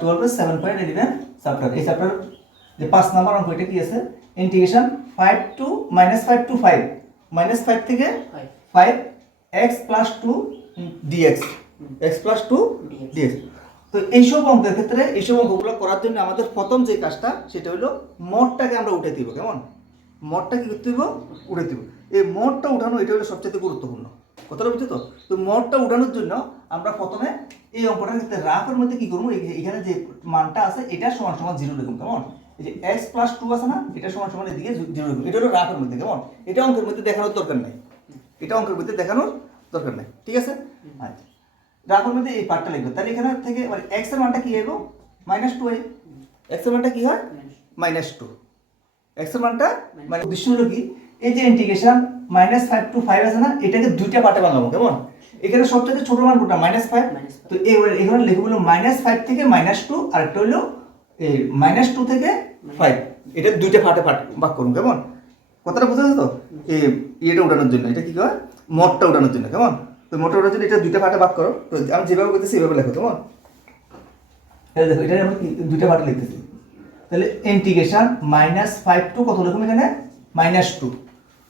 টুয়েলভের seven point eleven chapter এই chapter যে পাঁচ নাম্বার অঙ্ক এটা কি আছে? Integration five to minus five to five minus five থেকে. Five X plus two DX X plus two DX DX তো এইসব অঙ্কের ক্ষেত্রে এইসব অঙ্কগুলো করার জন্য আমাদের প্রথম যে কাজটা সেটা হলো মোটটাকে আমরা উঠে দিব কেমন? মোটটা কি করতে দিব উঠে দিব। এই মোটটা উঠানো এটা হলো সবচেয়ে গুরুত্বপূর্ণ। কথাটা বুঝছ? তো তো মোটটা উঠানোর জন্য আমরা প্রথমে এই অঙ্কটা ক্ষেত্রে রাফের মধ্যে কি করব? এখানে যে মানটা আছে, এটা সমান সমান জিরো লিখুন কেমন? এই যে এক্স প্লাস টু আছে না, এটা সমান সমান এদিকে জিরো লিখুন এটা হলো রাফের মধ্যে, কেমন? এটা অঙ্কের মধ্যে দেখানোর দরকার নেই। এটা অঙ্কের মধ্যে দেখানোর দরকার নেই, ঠিক আছে? আচ্ছা। রাফের মধ্যে এই পার্টটা লিখবে। তাহলে এখানে থেকে মানে এক্সের মানটা কি এগো? মাইনাস টু এ। এক্সের মানটা কি হয়? মাইনাস টু এক্সের মানটা মানে উদ্দেশ্য হলো কি? এই যে integration minus five to five আছে না, এটাকে দুইটা পার্টে বানাবো, কেমন? এখানে সবথেকে ছোট মান কোনটা? মাইনাস ফাইভ তো এখানে লিখব হলো মাইনাস ফাইভ থেকে মাইনাস টু আর একটা হলো এই মাইনাস টু থেকে ফাইভ এটা দুইটা পার্টে পার্ট ভাগ করুন কেমন? কথাটা বুঝা যাচ্ছে তো? এই ইয়েটা উঠানোর জন্য এটা কি কয়? মটটা উঠানোর জন্য কেমন? তো মটটা উঠানোর জন্য এটা দুইটা পার্টে ভাগ করো। তো আমি যেভাবে করতেছি সেভাবে লেখো কেমন? এটা দেখো এটা আমরা দুইটা পার্টে লিখতেছি। তাহলে ইন্টিগ্রেশন মাইনাস ফাইভ টু কত লিখুন এখানে? মাইনাস টু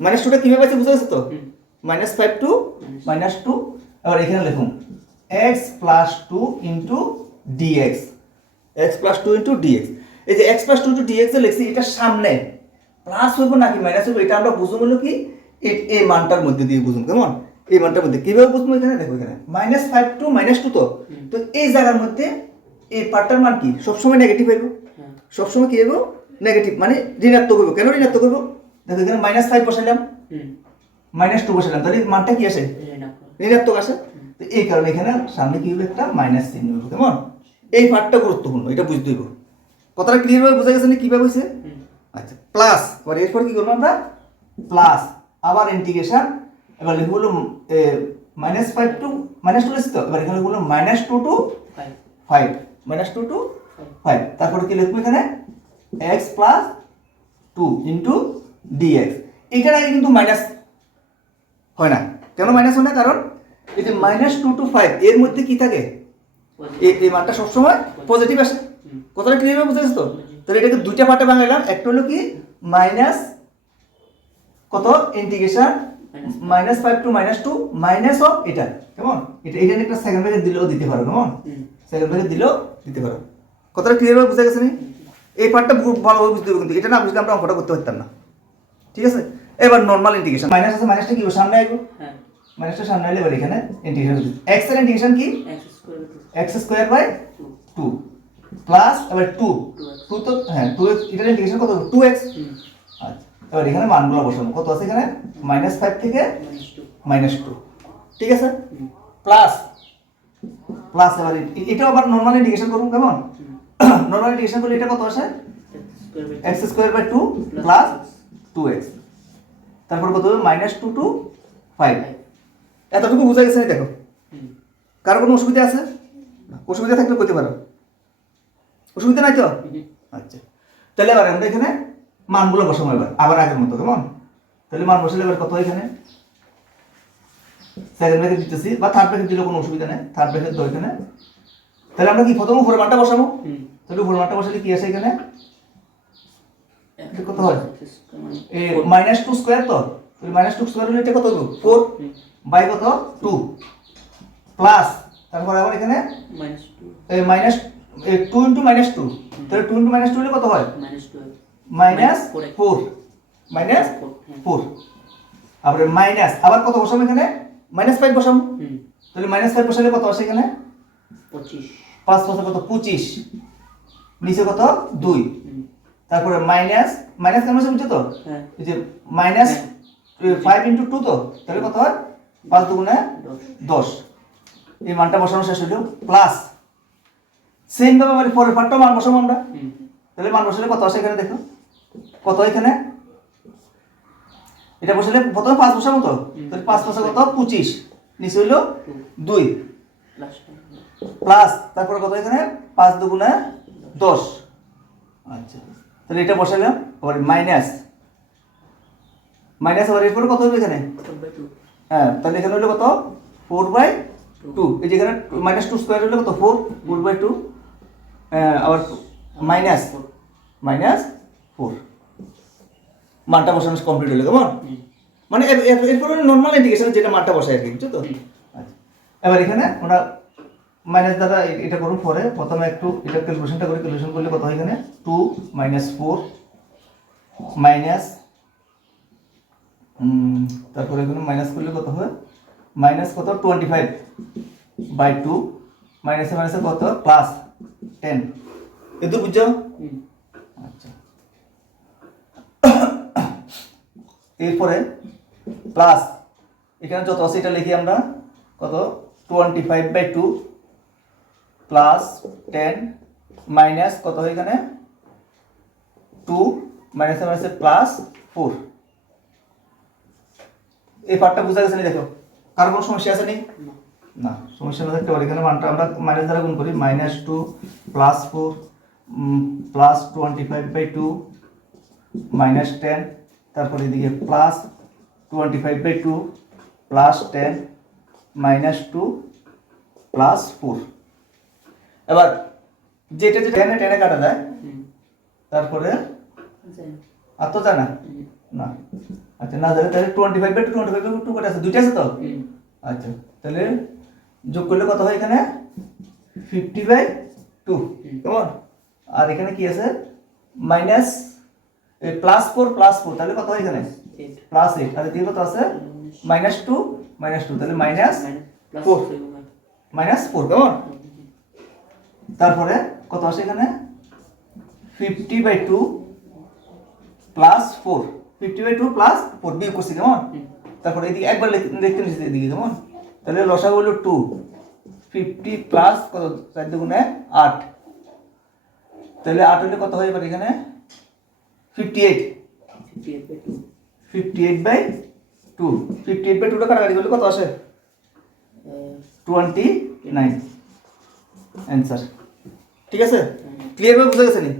মাইনাস টুটা কীভাবে আছে বুঝতে পারছ তো। Minus five to minus two এবার এখানে লিখুন X plus two into DX X plus two into DX এই যে X plus two into DX লিখছি এটা সামনে। প্লাস হইব নাকি মাইনাস হইব এটা আমরা বুঝব হলো কি? এই মানটার মধ্যে দিয়ে বুঝুন কেমন? এই মানটার মধ্যে। কীভাবে বুঝব এখানে? দেখো এখানে। Minus five to minus two তো? তো এই জায়গার মধ্যে এই পার্টটার মান কি? সবসময় নেগেটিভ হইব। হ্যাঁ। সবসময় কি হইব? নেগেটিভ মানে ঋণাত্মক হইব। কেন ঋণাত্মক হইব? দেখো এখানে মাইনাস ফাইভ বসাইলাম। মাইনাস টু বসাইলাম তাহলে মানটা কি আসে? ঋণাত্মক। আসে? তো এই কারণে এখানে সামনে কি হলো একটা মাইনাস চিহ্ন হইব কেমন? এই পার্টটা গুরুত্বপূর্ণ এটা বুঝতে হইব কথাটা ক্লিয়ার ভাবে বোঝা গেছে না কীভাবে হয়েছে? আচ্ছা প্লাস এবার এরপর কি করব আমরা? প্লাস আবার ইন্টিগ্রেশন এবার লিখব হলো minus five to minus two লিখছি তো এবার এখানে লিখব minus two to five five minus two to five তারপরে কি লিখব এখানে? X plus two into DX এখানে আগে কিন্তু মাইনাস হয় না। কেন মাইনাস হয় না? কারণ এই যে মাইনাস টু টু ফাইভ এর মধ্যে কি থাকে? এই মানটা সবসময় পজিটিভ আসে। কথাটা ক্লিয়ার বুঝতে পারছ তো? তাহলে এটাকে দুইটা পার্টে ভাঙাইলাম একটা হলো কি? মাইনাস কত? Integration minus five to minus two minus of এটা। কেমন? এটা এখানে একটা সেকেন্ড ব্র্যাকেট দিলেও দিতে পারো, কেমন? সেকেন্ড ব্র্যাকেট দিলেও দিতে পারো। কথাটা ক্লিয়ার ভাবে বুঝা গেছে নি? এই পার্টটা ভালোভাবে বুঝতে হবে কিন্তু। এটা না বুঝলে আমরা অঙ্কটা করতে পারতাম না। ঠিক আছে? এবার নর্মাল ইন্টিগ্রেশন মাইনাস আছে মাইনাসটা কি? ও সামনে আসব হ্যাঁ। মাইনাসটা সামনে আসলে এবার এখানে ইন্টিগ্রেশন এক্সের ইন্টিগ্রেশন কি? X square X square by two plus এবার টু 2x টু তো হ্যাঁ টু এক্স এটার ইন্টিগ্রেশন কত? টু এক্স আচ্ছা এবার এখানে মানগুলো বসাবো। কত আছে এখানে? মাইনাস ফাইভ থেকে মাইনাস টু ঠিক আছে? প্লাস প্লাস এবার এ- এটাও আবার নর্মাল ইন্টিগ্রেশন করুন কেমন? নর্মাল ইন্টিগ্রেশন করলে এটা কত আসে? X square by X square by two plus two X তারপর কত হবে? মাইনাস টু টু ফাইভ এতটুকু বোঝা গেছে দেখো? কারও কোনো অসুবিধা আছে? অসুবিধা থাকলে করতে পারো। অসুবিধা নাই তো? আচ্ছা। তাহলে এবার আমরা এখানে মানগুলো বসাবো এবার। আবার আগের মতো কেমন? তাহলে মান বসালে এবার কত এখানে? সেকেন্ড ব্র্যাকেট দিতেছি বা থার্ড ব্র্যাকেট দিলে কোনো অসুবিধা নেই। থার্ড ব্র্যাকেট তো এখানে। তাহলে আমরা কি প্রথম উপরে মানটা বসাবো? তাহলে উপরে মানটা বসালে কি আছে এখানে? এটা কত হয়? মানে এই মাইনাস টু স্কোয়ার তো? মাইনাস টু স্কোয়ার হলে এটা কত ফোর বাই কত? টু প্লাস তারপর আবার এখানে? Minus two minus two into minus two তাহলে টু ইন্টু মাইনাস টু হলে কত হয়? Minus two minus four minus. Four আবার মাইনাস আবার কত বসাবো এখানে? মাইনাস ফাইভ বসাবো? তাহলে মাইনাস ফাইভ বসালে কত আসে এখানে? পঁচিশ। পাঁচ বছর কত? পঁচিশ। নিচে কত? দুই। তারপরে মাইনাস মাইনাস কেন বসে বুঝছ তো? হ্যাঁ। এই যে মাইনাস ফাইভ ইন্টু টু তো? তাহলে কত হয়? পাঁচ দুগুণে দশ। এই মানটা বসানো শেষ হলো প্লাস সেম ভাবে মানে পরের পার্টটা মান বসাবো আমরা। তাহলে মান বসালে কত আসে এখানে দেখো? কত এখানে? এটা বসালে প্রথমে পাঁচ বসাবো তো? তাহলে পাঁচ বসা কত? পঁচিশ। নিচে হইল দুই। প্লাস প্লাস তারপরে কত এখানে? পাঁচ দুগুণে দশ। আচ্ছা। তাহলে এটা বসালাম আবার মাইনাস মাইনাস আবার এরপরে কত হবে এখানে? হ্যাঁ তাহলে এখানে হলো কত? ফোর বাই টু এই যেখানে মাইনাস টু স্কোয়ার হলো কত? ফোর ফোর বাই টু আবার মাইনাস মাইনাস ফোর মানটা বসানো কমপ্লিট হলো কেমন? মানে এর- এর- এরপরে নর্মাল ইন্ডিকেশন যেটা মানটা বসায় আর কি বুঝছ তো? আচ্ছা। এবার এখানে আমরা মাইনাস দ্বারা এটা করুন পরে প্রথমে একটু এটা ক্যালকুলেশনটা করি ক্যালকুলেশন করলে কত হয় এখানে? টু মাইনাস ফোর মাইনাস তারপরে এখানে মাইনাস করলে কত হয়? মাইনাস কত? টোয়েন্টি ফাইভ বাই টু মাইনাসে মাইনাসে কত? প্লাস টেন এতো বুঝছ। আচ্ছা। এরপরে প্লাস এখানে যত আছে এটা লিখি আমরা কত? Twenty five by two plus ten minus কত হয় এখানে? টু মাইনাসে মাইনাসে প্লাস ফোর এই পার্টটা বুঝা গেছে নি দেখো? কার কোনো সমস্যা আছে নি? সমস্যা না থাকতে পারে। এখানে মানটা আমরা মাইনাস দ্বারা গুণ করি। Minus two plus four plus twenty five by two minus ten তারপরে এদিকে plus twenty five by two plus ten minus two plus four এবার যেটা যেটা টেনে টেনে কাটা যায় তারপরে আর তো জানা? না। আচ্ছা না জানে তাহলে twenty five by twenty five two কটা আছে দুইটা আছে তো? আচ্ছা তাহলে যোগ করলে কত হয় এখানে? ফিফটি বাই টু কেমন? আর এখানে কি আছে? Minus plus four plus four তাহলে কত হয় এখানে? প্লাস এইট আর এদিকে কত আছে? মাইনাস টু মাইনাস টু তাহলে মাইনাস one. মাইনাস ফোর কেমন? তারপরে কত আসে এখানে? Fifty by two plus four fifty by two plus four বিয়োগ করছি কেমন? তারপরে এদিকে একবার দেখতে নিচ্ছি এদিকে কেমন? তাহলে লসা হলো টু ফিফটি প্লাস কত? চার দুগুণে আট। তাহলে আট হলে কত হয় এবার এখানে? Fifty eight. Fifty eight by two fifty eight by টুটা কাটাকাটি করলে কত আসে? টোয়েন্টি নাইন অ্যান্সার ঠিক আছে। ক্লিয়ার ভাবে বুঝা গেছে নি